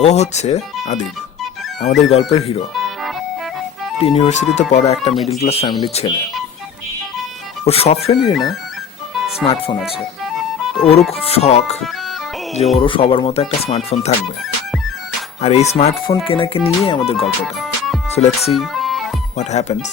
ও হচ্ছে আদিব, আমাদের গল্পের হিরো। ইউনিভার্সিটিতে পড়া একটা মিডল ক্লাস ফ্যামিলির ছেলে। ওর সব ফ্রেন্ডেরই না স্মার্টফোন আছে। ওরও খুব শখ যে ওরও সবার মতো একটা স্মার্টফোন থাকবে। আর এই স্মার্টফোন কেনাকে নিয়ে আমাদের গল্পটা। So let's see what happens.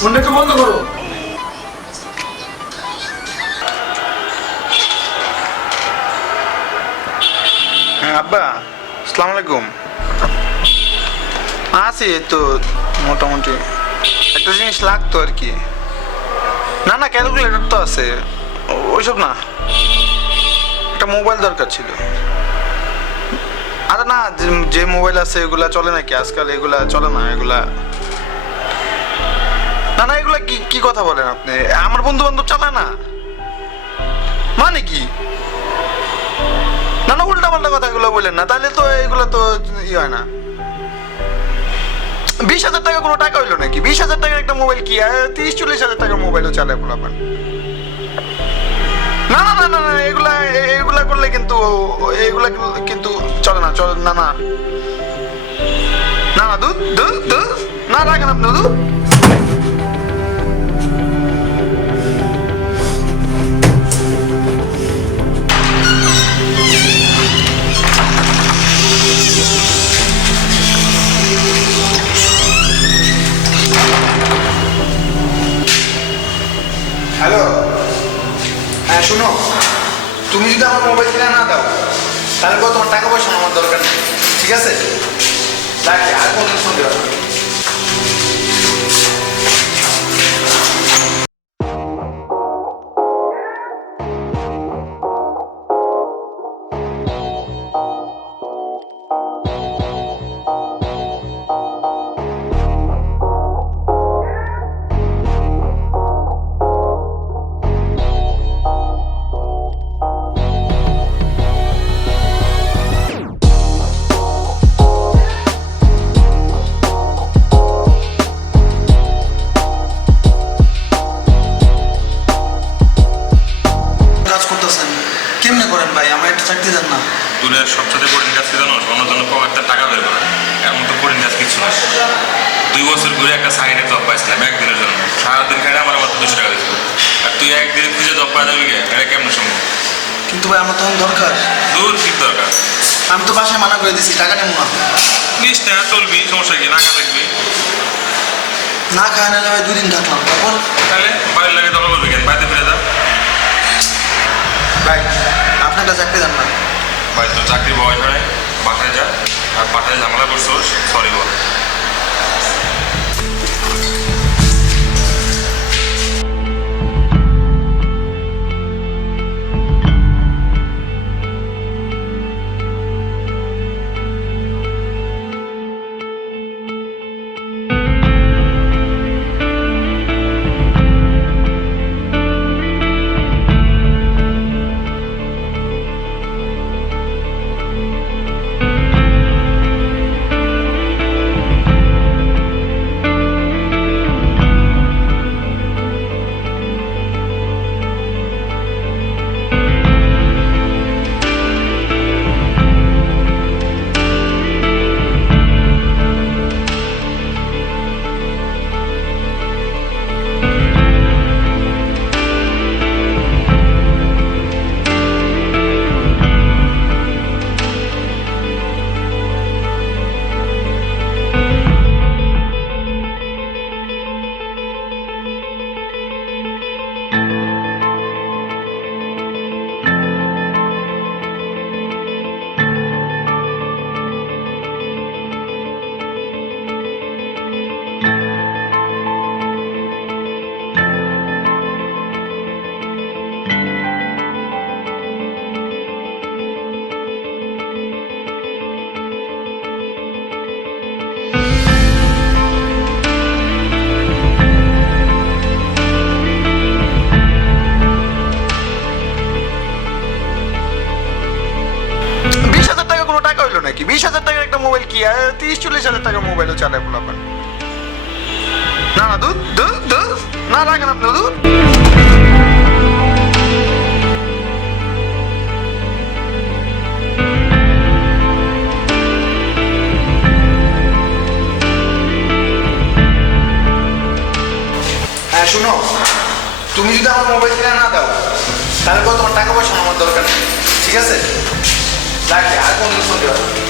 ফোনটা একটু বন্ধ করো। হ্যাঁ আব্বা, আসসালামু আলাইকুম। আছি তো মোটামুটি, একটা জিনিস লাগতো আর কি। না না, ক্যালকুলেটর তো আছে, ওইসব না, একটা মোবাইল দরকার ছিল। আরে না, যে মোবাইল আছে এগুলা চলে নাকি আজকাল? এগুলা চলে না, এগুলা না না, এগুলা কি কি কথা বলেন আপনি? আমার বন্ধু বান্ধব চালায় না মানে কি? না না, উল্টা পাল্টা কথাগুলো বললেন না, তাহলে তো এগুলো তো ই হয় না। 20,000 টাকা কোনো টাকা হইলো নাকি? 20,000 টাকার একটা মোবাইল কি 30-40,000 টাকার মোবাইলও চালায় বলাবেন? না না না না না, এগুলা এগুলা করলে কিন্তু এগুলা কিন্তু চলে না, চলে না। না না না, দুধ দুধ দুধ না রাখেন আপনি দুধ। হ্যালো, হ্যাঁ শোনো, তুমি যদি আমার মোবাইল কিনে না দাও তাহলে তোমার টাকা পয়সা আমার দরকার নেই, ঠিক আছে? রাখি, আর কোনদিন ফোন দেওয়া না। কেমনে করেন ভাই? আমার একটা চাকরি দেন না। দুনিয়ার সবচেয়ে কঠিন কাজ কি জানো? অন্যের জন্য পকেটে টাকা বের করা। এর মতো কঠিন কাজ কিছু না। 2 বছর ঘুরে একটা সাইডের জব পাইছিলাম একদিনের জন্য। সারাদিন খাইলে আমার মাত্র 200 টাকা দিচ্ছিল। আর তুই একদিনে খুঁজে জব পাই যাবি গে? এটা কেমন সম্ভব? কিন্তু ভাই আমার তখন দরকার। দূর কি দরকার? আমি তো বাসায় মানা করে দিছি, টাকা নেবো না। নিস না, চলবি, সমস্যা কি? না খা দেখবি না খায় না ভাই, 2 দিন থাকলাম, তারপর তাহলে বাইরে লাগে দখল করবি কেন? বাড়িতে ফিরে যা। ভাই আপনি একটা চাকরি দেন না। ভাই তোর চাকরি বয়স হয়, বাসায় যা, আর বাসায় ঝামেলা করছোস, সরি বল। হইলো নাকি? 20,000 টাকার একটা মোবাইল কি আর 30-40 হাজার টাকার মোবাইলও চালায় পোলাপান। না না দুধ দুধ দুধ না রাখেন আপনি দুধ। হ্যাঁ শোনো, তুমি যদি আমার মোবাইল কিনে না দাও তাহলে তোমার টাকা পয়সা আমার দরকার নেই, ঠিক আছে? রাখি, আর কোনদিন ফোন দেওয়া যাবে না।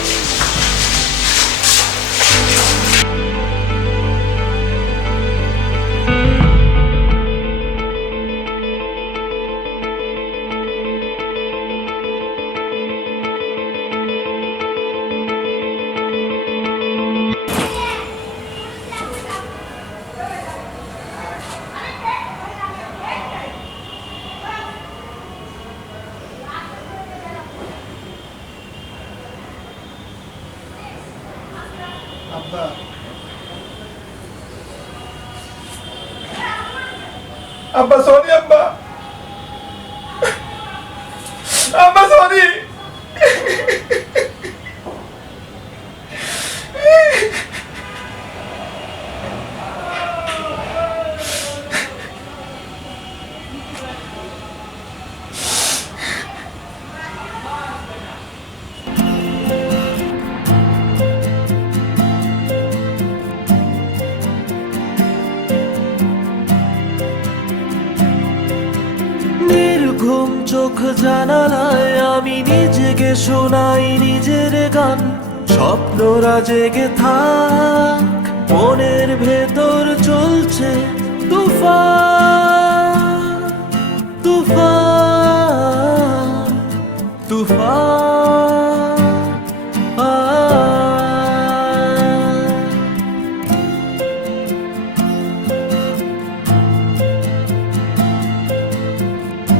আব্বা আব্বা সরি আব্বা আব্বা সরি নির্ঘুম চোখ জানালায় আমি নিজেকে শোনাই নিজের গান, স্বপ্নরা জেগে থাক, মনের ভেতর চলছে তুফান।